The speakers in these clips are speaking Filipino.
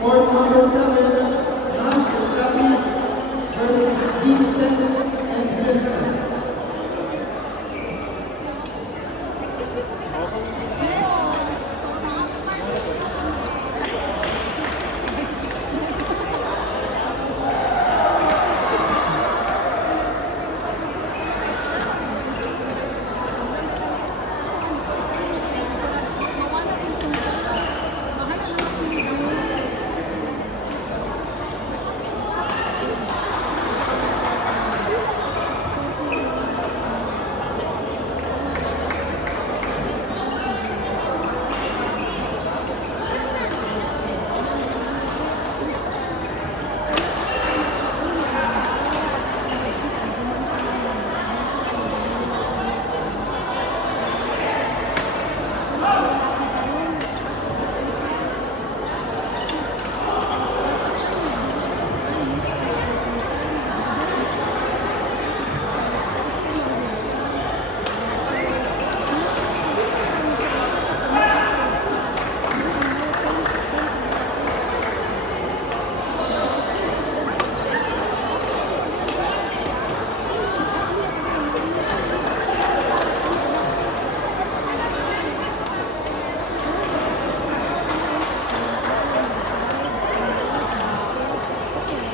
Court number 7, Nash and Travis versus Vincent and Jessica.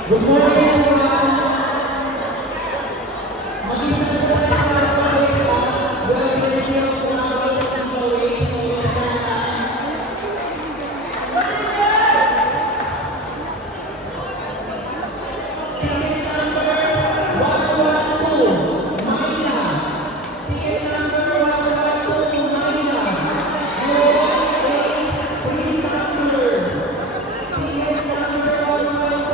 Good morning, everyone. Mag-isa po tayo sa pag-uwi. Well, po namin sa pag-uwi. Ticket number 112, Manila. Ticket number 112, Manila. Please number. Ticket number 112.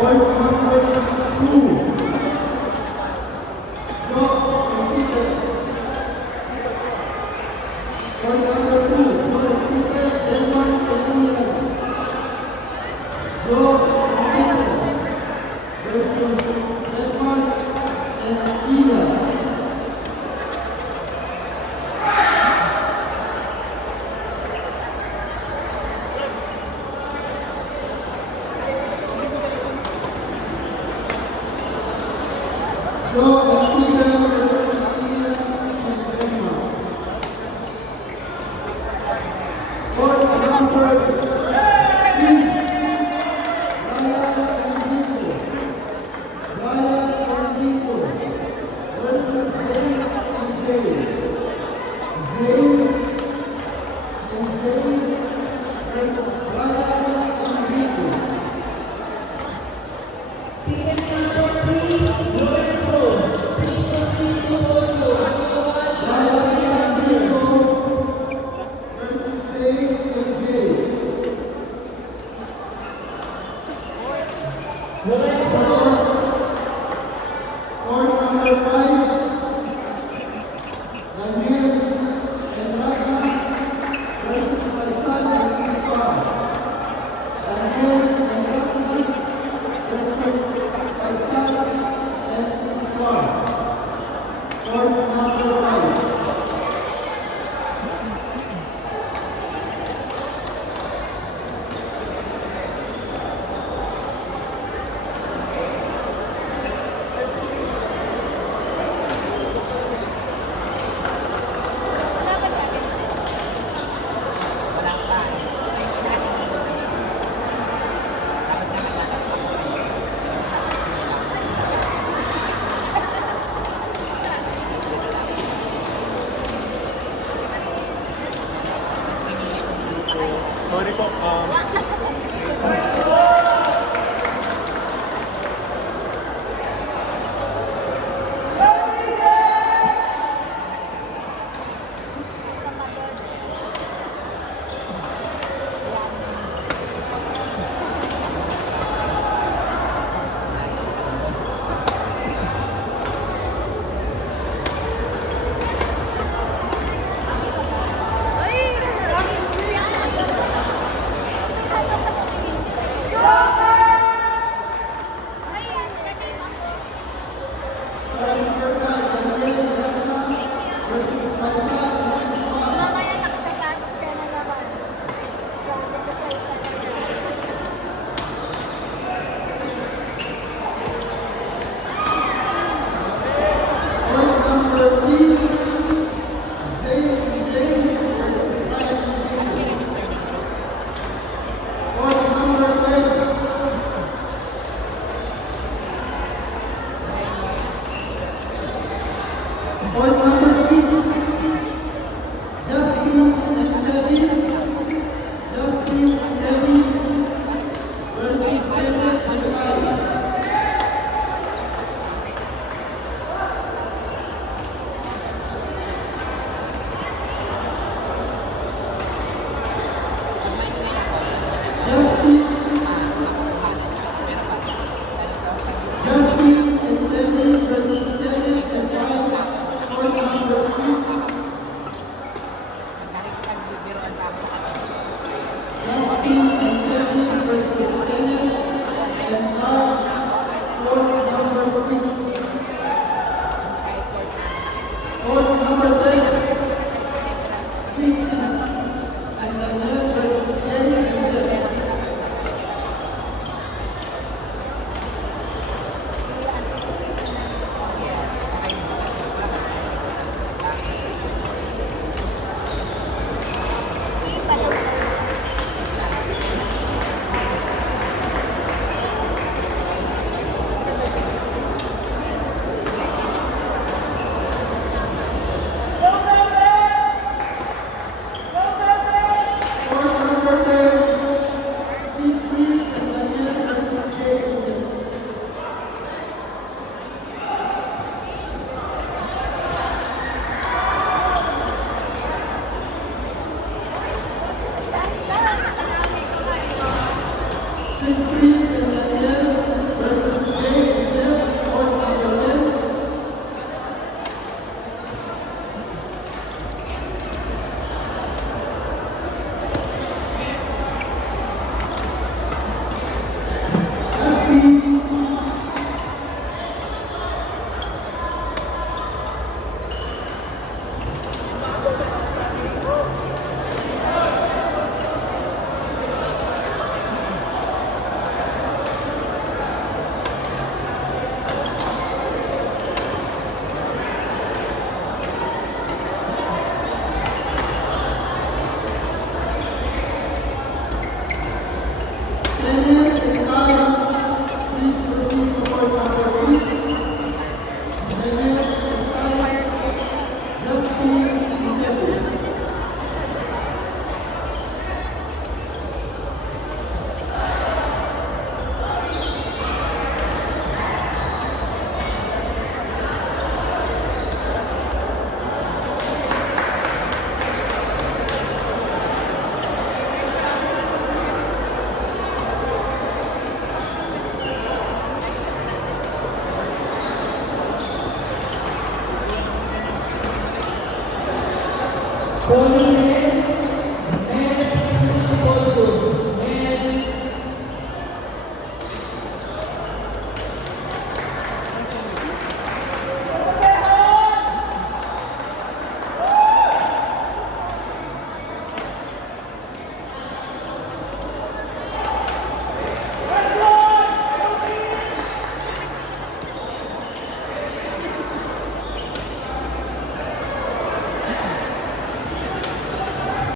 Court number 2. and Iya. Joe and Ida versus Iya and Emma. Court number 3. Ryan and Rico versus Zayn and Jay. Zayn and Jay versus Ryan and Rico. Team number 3, Lorenzo. Please proceed to podium. Ryan and Rico versus Zayn and Jay. Lorenzo. Court number 5. Daniel and Raga versus Faisal and Isfah. Daniel and Raga versus Faisal and Isfah. Court number 5. Wala pa sa akin. Sorry po. Sa pagod. Ay! Ay, nilagay mo ako. Court number 5. Daniel and Raga versus Faisal and Isfah. Mamaya nakasapatos ka na naman. Sa nagkasal pa na. Court number 3. Zayn and Jay versus Ryan and Rico. Court number 10. Court number 6. Justin and Kevin. Justin and Kevin versus Kenneth and Kyle. Justin and Kevin versus Kenneth and Kyle. Court number Pauline